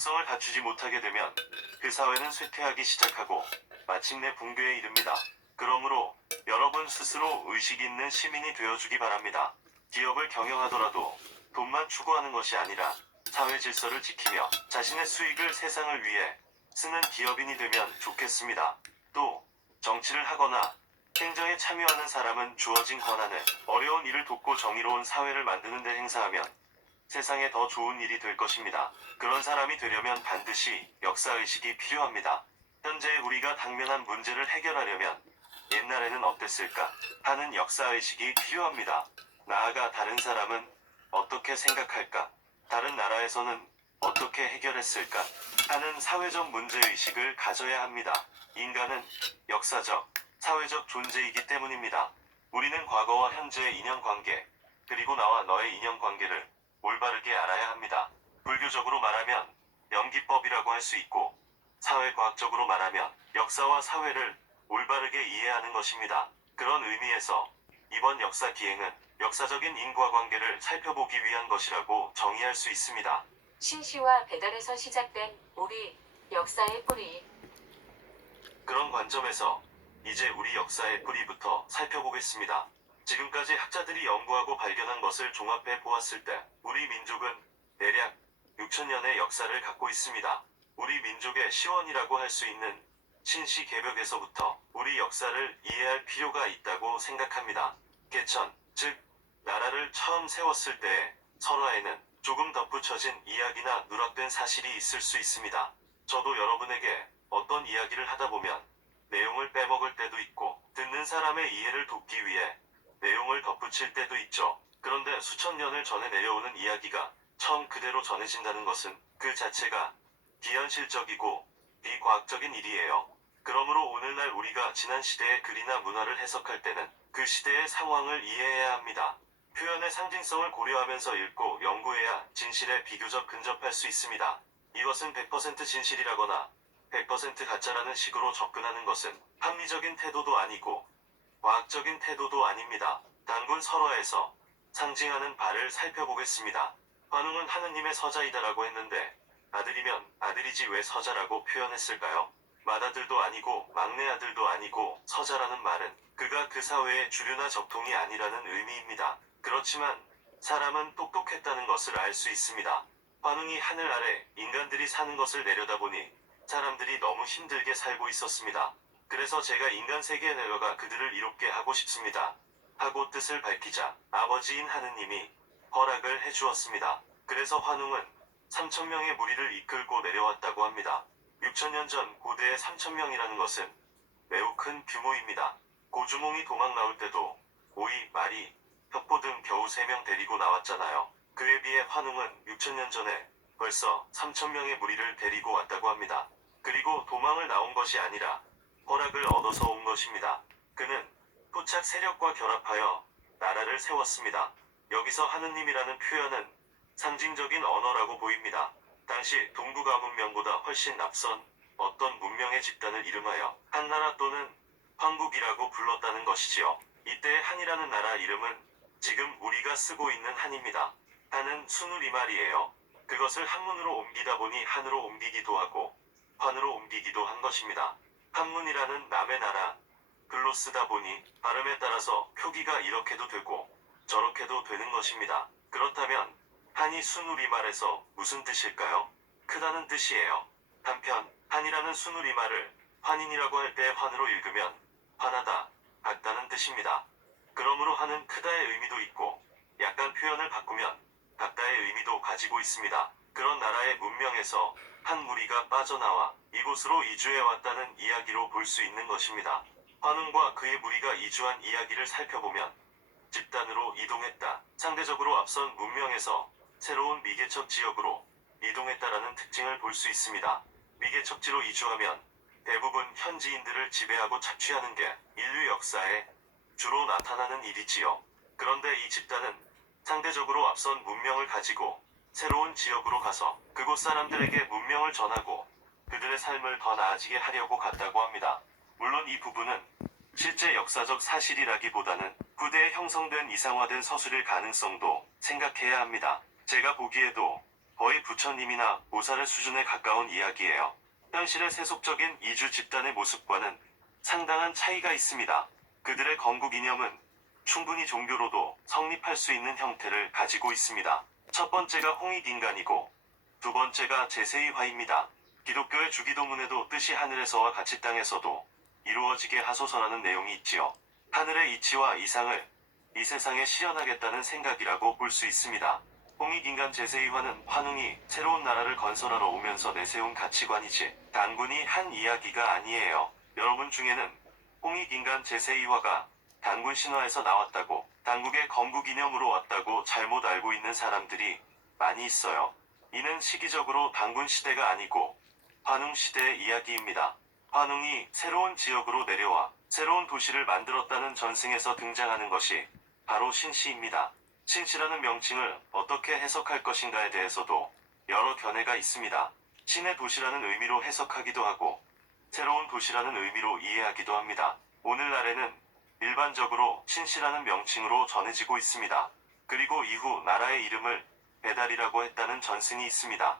적성을 갖추지 못하게 되면 그 사회는 쇠퇴하기 시작하고 마침내 붕괴에 이릅니다. 그러므로 여러분 스스로 의식 있는 시민이 되어주기 바랍니다. 기업을 경영하더라도 돈만 추구하는 것이 아니라 사회 질서를 지키며 자신의 수익을 세상을 위해 쓰는 기업인이 되면 좋겠습니다. 또 정치를 하거나 행정에 참여하는 사람은 주어진 권한을 어려운 일을 돕고 정의로운 사회를 만드는 데 행사하면 세상에 더 좋은 일이 될 것입니다. 그런 사람이 되려면 반드시 역사의식이 필요합니다. 현재 우리가 당면한 문제를 해결하려면 옛날에는 어땠을까 하는 역사의식이 필요합니다. 나아가 다른 사람은 어떻게 생각할까? 다른 나라에서는 어떻게 해결했을까? 하는 사회적 문제의식을 가져야 합니다. 인간은 역사적, 사회적 존재이기 때문입니다. 우리는 과거와 현재의 인연관계, 그리고 나와 너의 인연관계를 올바르게 알아야 합니다. 불교적으로 말하면 연기법이라고 할 수 있고, 사회과학적으로 말하면 역사와 사회를 올바르게 이해하는 것입니다. 그런 의미에서 이번 역사 기행은 역사적인 인과관계를 살펴보기 위한 것이라고 정의할 수 있습니다. 신시와 배달에서 시작된 우리 역사의 뿌리. 그런 관점에서 이제 우리 역사의 뿌리부터 살펴보겠습니다. 지금까지 학자들이 연구하고 발견한 것을 종합해 보았을 때 우리 민족은 대략 6천년의 역사를 갖고 있습니다. 우리 민족의 시원이라고 할 수 있는 신시 개벽에서부터 우리 역사를 이해할 필요가 있다고 생각합니다. 개천, 즉 나라를 처음 세웠을 때의 설화에는 조금 덧붙여진 이야기나 누락된 사실이 있을 수 있습니다. 저도 여러분에게 어떤 이야기를 하다 보면 내용을 빼먹을 때도 있고 듣는 사람의 이해를 돕기 위해 내용을 덧붙일 때도 있죠. 그런데 수천 년을 전해 내려오는 이야기가 처음 그대로 전해진다는 것은 그 자체가 비현실적이고 비과학적인 일이에요. 그러므로 오늘날 우리가 지난 시대의 글이나 문화를 해석할 때는 그 시대의 상황을 이해해야 합니다. 표현의 상징성을 고려하면서 읽고 연구해야 진실에 비교적 근접할 수 있습니다. 이것은 100% 진실이라거나 100% 가짜라는 식으로 접근하는 것은 합리적인 태도도 아니고 과학적인 태도도 아닙니다. 단군 설화에서 상징하는 바를 살펴보겠습니다. 관웅은 하느님의 서자이다라고 했는데 아들이면 아들이지 왜 서자라고 표현했을까요? 맏아들도 아니고 막내 아들도 아니고 서자라는 말은 그가 그 사회의 주류나 적통이 아니라는 의미입니다. 그렇지만 사람은 똑똑했다는 것을 알 수 있습니다. 관웅이 하늘 아래 인간들이 사는 것을 내려다보니 사람들이 너무 힘들게 살고 있었습니다. 그래서 제가 인간 세계에 내려가 그들을 이롭게 하고 싶습니다. 하고 뜻을 밝히자 아버지인 하느님이 허락을 해주었습니다. 그래서 환웅은 3,000명의 무리를 이끌고 내려왔다고 합니다. 6,000년 전 고대의 3,000명이라는 것은 매우 큰 규모입니다. 고주몽이 도망 나올 때도 오이, 마리, 혁보 등 겨우 3명 데리고 나왔잖아요. 그에 비해 환웅은 6,000년 전에 벌써 3,000명의 무리를 데리고 왔다고 합니다. 그리고 도망을 나온 것이 아니라 허락을 얻어서 온 것입니다. 그는 토착 세력과 결합하여 나라를 세웠습니다. 여기서 하느님이라는 표현은 상징적인 언어라고 보입니다. 당시 동북아 문명보다 훨씬 앞선 어떤 문명의 집단을 이름하여 한나라 또는 황국이라고 불렀다는 것이지요. 이때의 한이라는 나라 이름은 지금 우리가 쓰고 있는 한입니다. 한은 순우리말이에요. 그것을 한문으로 옮기다 보니 한으로 옮기기도 하고 환으로 옮기기도 한 것입니다. 한문이라는 남의 나라 글로 쓰다 보니 발음에 따라서 표기가 이렇게도 되고 저렇게도 되는 것입니다. 그렇다면 한이 순우리말에서 무슨 뜻일까요? 크다는 뜻이에요. 한편 한이라는 순우리말을 환인이라고 할 때 환으로 읽으면 환하다, 같다는 뜻입니다. 그러므로 한은 크다의 의미도 있고 약간 표현을 바꾸면 같다의 의미도 가지고 있습니다. 그런 나라의 문명에서 한 무리가 빠져나와 이곳으로 이주해왔다는 이야기로 볼 수 있는 것입니다. 환웅과 그의 무리가 이주한 이야기를 살펴보면 집단으로 이동했다, 상대적으로 앞선 문명에서 새로운 미개척 지역으로 이동했다라는 특징을 볼 수 있습니다. 미개척지로 이주하면 대부분 현지인들을 지배하고 착취하는 게 인류 역사에 주로 나타나는 일이지요. 그런데 이 집단은 상대적으로 앞선 문명을 가지고 새로운 지역으로 가서 그곳 사람들에게 문명을 전하고 그들의 삶을 더 나아지게 하려고 갔다고 합니다. 물론 이 부분은 실제 역사적 사실이라기보다는 후대에 형성된 이상화된 서술일 가능성도 생각해야 합니다. 제가 보기에도 거의 부처님이나 보살의 수준에 가까운 이야기예요. 현실의 세속적인 이주 집단의 모습과는 상당한 차이가 있습니다. 그들의 건국 이념은 충분히 종교로도 성립할 수 있는 형태를 가지고 있습니다. 첫 번째가 홍익인간이고 두 번째가 제세의화입니다. 기독교의 주기도문에도 뜻이 하늘에서와 같이 땅에서도 이루어지게 하소서라는 내용이 있지요. 하늘의 이치와 이상을 이 세상에 실현하겠다는 생각이라고 볼 수 있습니다. 홍익인간 제세의화는 환웅이 새로운 나라를 건설하러 오면서 내세운 가치관이지 단군이 한 이야기가 아니에요. 여러분 중에는 홍익인간 제세의화가 단군 신화에서 나왔다고, 단국의 건국 이념으로 왔다고 잘못 알고 있는 사람들이 많이 있어요. 이는 시기적으로 단군 시대가 아니고 환웅 시대의 이야기입니다. 환웅이 새로운 지역으로 내려와 새로운 도시를 만들었다는 전승에서 등장하는 것이 바로 신시입니다. 신시라는 명칭을 어떻게 해석할 것인가에 대해서도 여러 견해가 있습니다. 신의 도시라는 의미로 해석하기도 하고 새로운 도시라는 의미로 이해하기도 합니다. 오늘날에는 일반적으로 신시라는 명칭으로 전해지고 있습니다. 그리고 이후 나라의 이름을 배달이라고 했다는 전승이 있습니다.